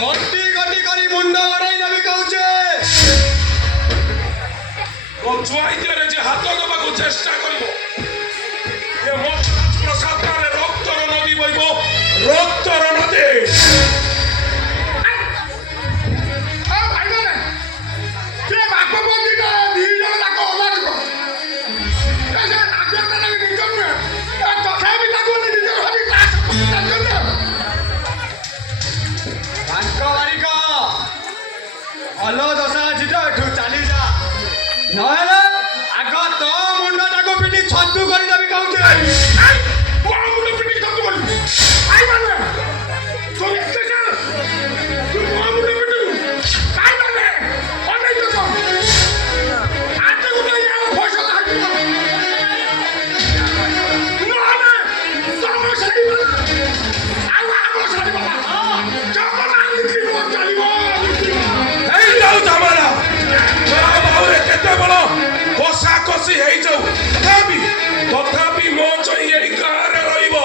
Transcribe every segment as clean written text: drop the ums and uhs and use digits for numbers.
গটি গটি কৰি মুণ্ড মৰাই যাবি কହୁছে ଛୁଆଇଦିଅରେ ଯେ ହାତ ଦେବାକୁ ଚେଷ୍ଟା କରିବ ଏ ମସଲା ସାଧାରେ ରକ୍ତର ନଦୀ ବହିବ ରକ୍ତର ନଦୀ ଭଲ ଦଶା ଅଛି ତ ଏଠୁ ଚାଲି ଯା ନହେଲେ ଆଗ ତୋ ମୁଣ୍ଡଟାକୁ ପିଟି ଛତୁ କରିଦେବି କହୁଛି କଷି ହେଇଯାଉ ତଥାପି ମୋ ଚଇ ଏଇ ଗାଁରେ ରହିବ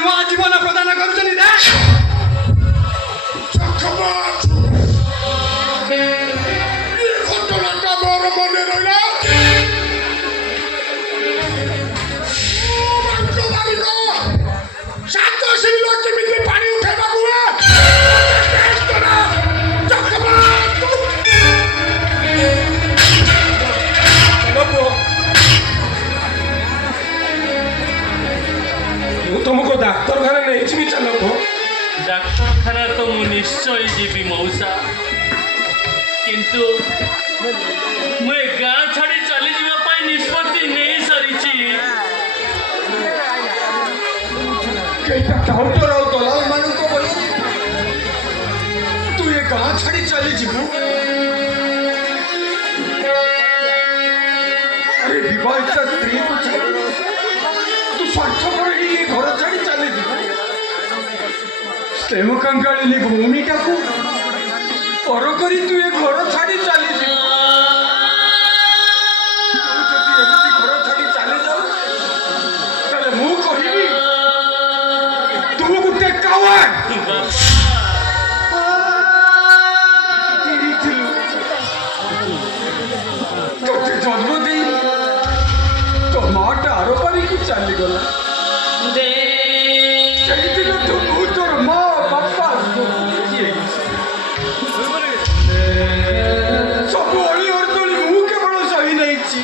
ନୂଆ ଜୀବନ ପ୍ରଦାନ କରୁଛନ୍ତି ନା ଘଟଣାଟା ମୋର ମନେ ରହିଲା ସାତ ଶିଳ କେମିତି ପାଣି ଉଠେଇବାକୁ तुमको डाक्तरखाना नहीं छी चलो को डाक्तरखाना तो मु निश्चय जीवी मौसा किंतु मु गाँ छाड़ी चली जीवा पाई निष्पत्ति नहीं सरीची केटा डॉक्टर और दलाल मानन को बोलो तू ये गाँ छाड़ी चली जीवु अरे विवाहित स्त्री को छाड़ी तू स्वार्थ पर ही ये घर छाड़ी चली जीवु प्रेम कंकाळिनी भूमिका को पर करी तू ये घर छाड़ी चली जीवु घर छाड़ी चली जाऊ ताले मु कहिबी तू गुटे कावा तोते जन्म दे तो माटा आरोपारी की चली गला दिन तो तोर माँ बापा सब अली अर्दली मु केवल सही नहीं छी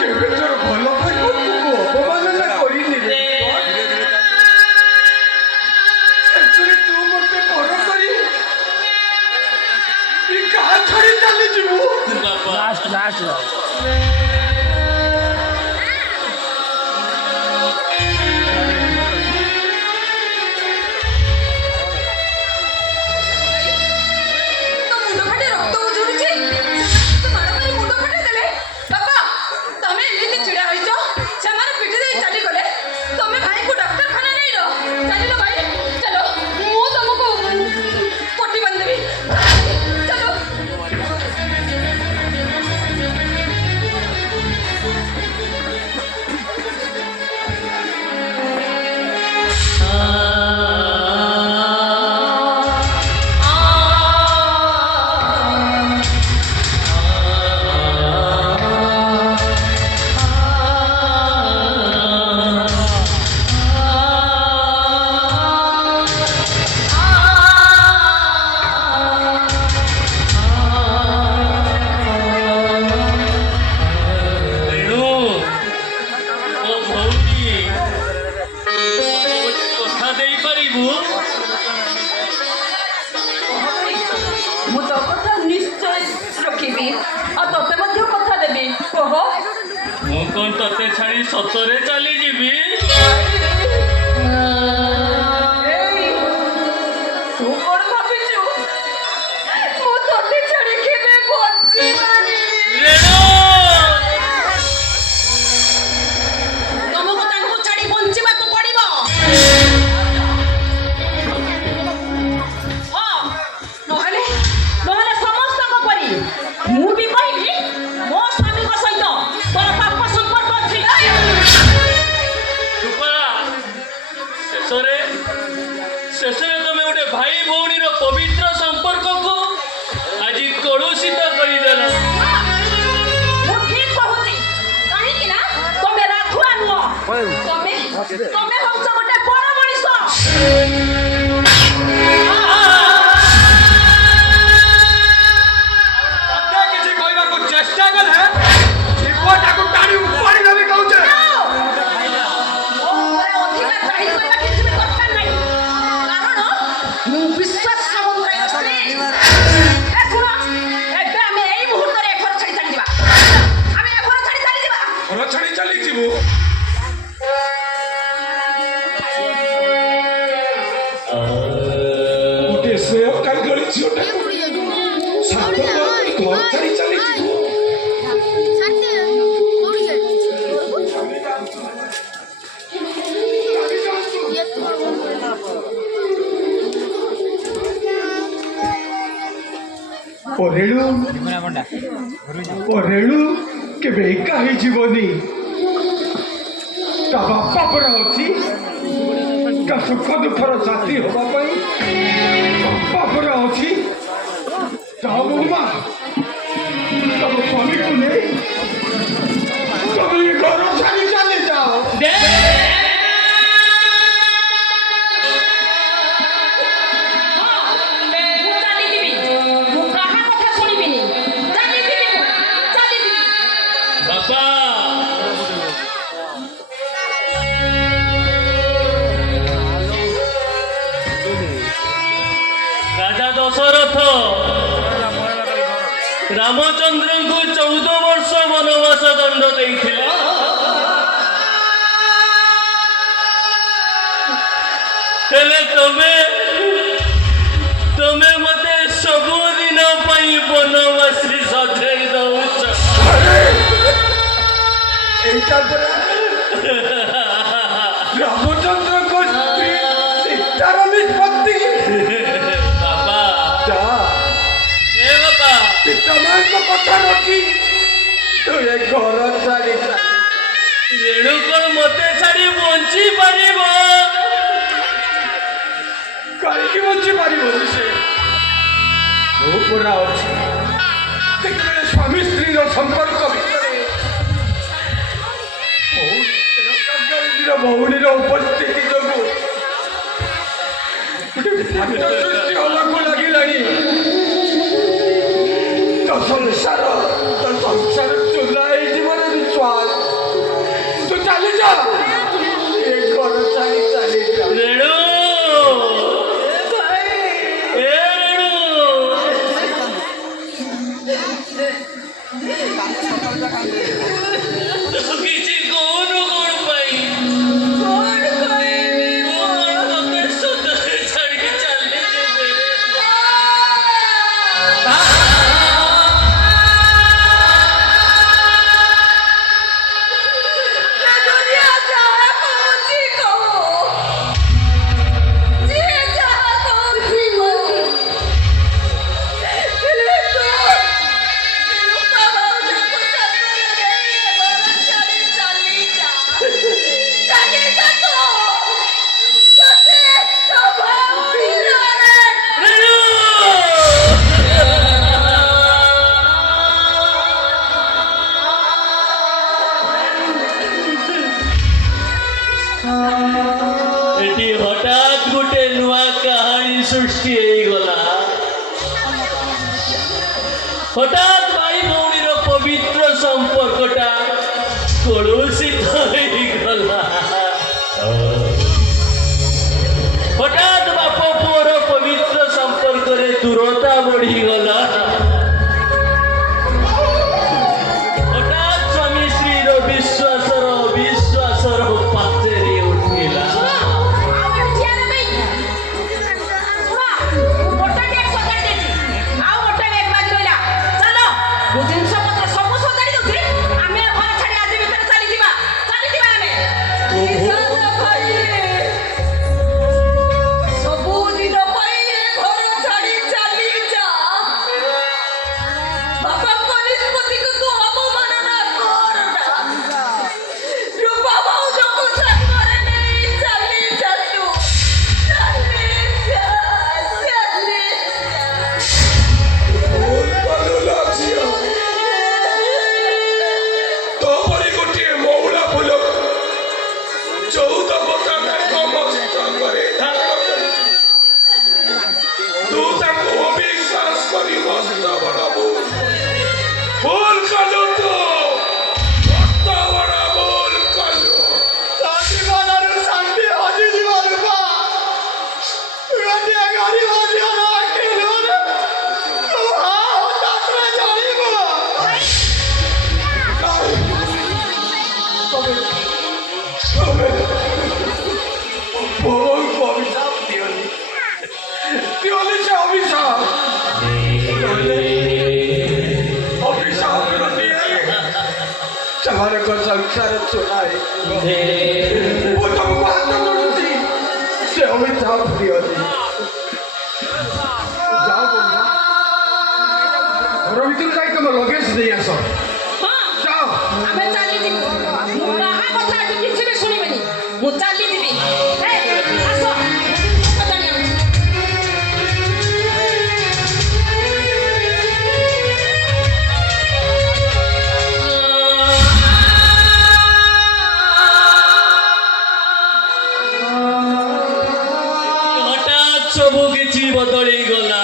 केबे तोर भल पाइबो तू अपमानना करिनी रे एसरे तू मते पर करी ई कहा छड़ी चली जीवु लास्ट ରଖିବି ଆଉ ତତେ ମଧ୍ୟ କଥା ଦେବି କହ ମୁଁ କଣ ତତେ ଛାଡ଼ି ସତରେ ଚାଲିଯିବି? ଏଇ, ତୁ କଣ ଭାବିଛୁ ମୁଁ ତତେ ଛାଡ଼ି କେବେ ବଞ୍ଚିବିନି। ରେଣୁ! ତମକୁ ତାଙ୍କୁ ଛାଡ଼ି ବଞ୍ଚିବାକୁ ପଡ଼ିବ। ହଁ, ନହେଲେ ନହେଲେ ସମସ୍ତଙ୍କ ପରି ମୁଁ ବି କହିବି ମୋ ସ୍ୱାମୀଙ୍କ ସହିତ ତୋର ପାପ ସମ୍ପର୍କ ଥିଲା। ସୁପରା, ଶେଷରେ ଶେଷରେ ତମେ ଗୋଟେ ଭାଇ ଭଉଣୀର ପବିତ୍ର ସମ୍ପର୍କକୁ ଆଜି କଳୁଷିତ କରିଦେଲ। ମୁଁ ଠିକ୍ କହୁଛି କାହିଁକି ନା ତମେ ରାଧୁଆ ନୁହଁ ତମେ ହଉଛ ଗୋଟେ ବଡ଼ ମଣିଷ। ତତେ କିଛି କହିବାକୁ ଚେଷ୍ଟା କଲେ ଜୀବଟାକୁ ଟାଣି ଉପାଡ଼ି ଦେବି କହୁଛେ। ମୋ ଉପରେ ଅଧିକାର ଜାହିର କରିବା କିଛି ବି ଦରକାର ନାହିଁ କାରଣ ମୁଁ ବିଶ୍ୱାସ ସମୁଦ୍ରର ସ୍ତ୍ରୀ। ଏ ଶୁଣ, ଏବେ ଆମେ ଏଇ ମୁହୂର୍ତ୍ତରେ ଏ ଘର ଛାଡ଼ି ଚାଲିଯିବା। ଆମେ ଏ ଘର ଛାଡ଼ି ଚାଲିଯିବା। ଘର ଛାଡ଼ି ଚାଲିଯିବୁ? ଗୋଟେ ସ୍ନେହ କାରିଗରୀ ଝିଅଟାକୁ ସାତ ଘର ଛାଡ଼ି ଚାଲିଯିବୁ? ରେଣୁ କେବେ ଏକା ହେଇଯିବନି। ତା ବାପା ପରା ଅଛି ତା ସୁଖ ଦୁଃଖର ସାଥୀ ହବା ପାଇଁ ବାପା ପରା ଅଛି। ଯାଅ ବୋମା, ତମ ସ୍ୱାମୀକୁ ନେଇ ତମେ ଏ ଘର ଛାଡ଼ି ଚାଲି ଯାଅ। ମୁଁ ଚାଲିଯିବି। ମୁଁ କାହା କଥା ଶୁଣିବିନି। ଚାଲିଯିବି ମୁଁ, ଚାଲିଯିବି। ବାପା, ରାଜା ଦଶରଥ ରାମଚନ୍ଦ୍ରଙ୍କୁ 14 ବର୍ଷ ବନବାସ ଦଣ୍ଡ ଦେଇଥିଲେ। ହେଲେ ତମେ ମତେ ସବୁଦିନ ପାଇଁ ବନବାସୀ ସଜେଇ ଦଉଛ। এইটা পরা রামচন্দ্রଙ୍କ ସ୍ତ୍ରୀ ସୀତାର ନିଷ୍ପତ୍ତି। ବାପା, ଯା ଏ ବାପା, ସୀତାମାଙ୍କ କଥା ରଖି ତୁ ଏ ଘର ଛାଡ଼ି ଚାଲି। ରେଣୁ କଣ ମତେ ଛାଡ଼ି ବଞ୍ଚି ପାରିବ? କାହିଁକି ବଞ୍ଚି ପାରିବନି ସେ? ମୁଁ ପୁରା ଅଛି। ଯେତେବେଳେ ସ୍ୱାମୀ ସ୍ତ୍ରୀର ସମ୍ପର୍କ ଭିତରେ ଭଉଣୀର ଉପସ୍ଥିତି ଯୋଗୁଁ ଗୋଟେ ବିପଦ ସୃଷ୍ଟି ହବାକୁ ଲାଗିଲାଣି। ତୋ ସଂସାର ଚୁଲା ହେଇଯିବର ବିଶ୍ୱାସ। ତୁ ଚାଲିଯା, ଏ ଘର ଛାଡ଼ି ଚାଲିଯା। ରେଣୁ, ଏ ରେଣୁ, ତୁ କିଛି କହୁନୁ କଣ ପାଇଁ? କଣ କହିବି? ମୁଁ ତତେ ସତରେ ଛାଡ଼ି ଚାଲିଯିବି। ଦୁନିଆ ଯାହା କହୁଛି କହୁ। ଯିଏ ଯାହା କହୁଛି କହୁ। ହେଲେ ତୁ ରୂପା ଭାଉଜଙ୍କୁ ସାଙ୍ଗରେ ନେଇ ଏ ଘର ଛାଡ଼ି ଚାଲିଯା। ଚାଲିଯା ତୁ। ତତେ ତୋ ଭଉଣୀର ରେଣୁ! ଏଠି ହଠାତ୍ ଗୋଟେ ନୂଆ କାହାଣୀ ସୃଷ୍ଟି ହେଇଗଲା। ହଠାତ୍ ଭାଇ ଭଉଣୀର ପବିତ୍ର ସମ୍ପର୍କଟା କଳୁଷିତ ହେଇଗଲା। ହଠାତ୍ ବାପ ପୁଅର ପବିତ୍ର ସମ୍ପର୍କରେ ଦୂରତା ବଢିଗଲା। देवलीचे अभिशाप अभिशाप ସେମାନଙ୍କ ସଂସାର ଚଳାଏ ମୁଁ ତମକୁ ହାତ ଧରୁଛି ସେ ଅଭିଶାପ ଦିଅନ୍ତି ଯାଅ ବନ୍ଧା ଘର ଭିତରୁ ଯାଇ ତମ ଲଗେଜ ଦେଇ ଆସ ହଁ ଯାଅ ଆମେ ଚାଲିଯିବୁ ମୁଁ କାହା କଥା ଏଠି କିଛି ବି ଶୁଣିବିନି ମୁଁ ଚାଲିଯିବି ଆସ କଥା ଜାଣୁଛି ହଠାତ୍ ସବୁ କିଛି ବଦଳି ଗଲା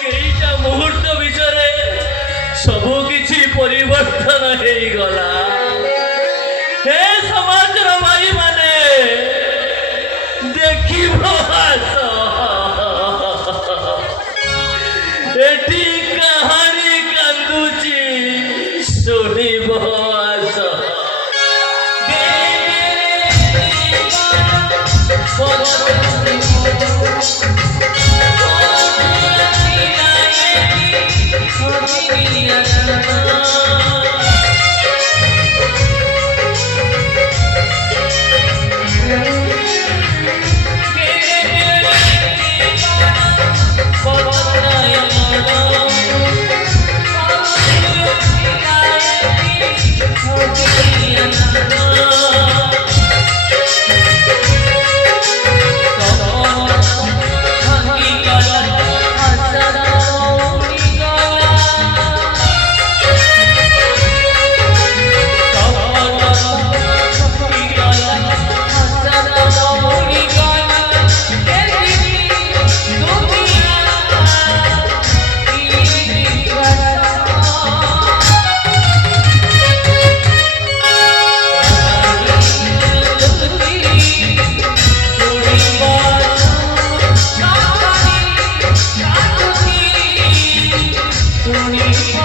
କେଇଟା ମୁହୂର୍ତ୍ତ ଭିତରେ ସବୁ କିଛି ପରିବର୍ତ୍ତନ ହେଇଗଲା ହେ ସମାଜର ଭାଇମାନେ ଦେଖିବ ଆସ ଏଠି କାହାଣୀ କାନ୍ଦୁଛି ଶୁଣିବ ଆସ Tony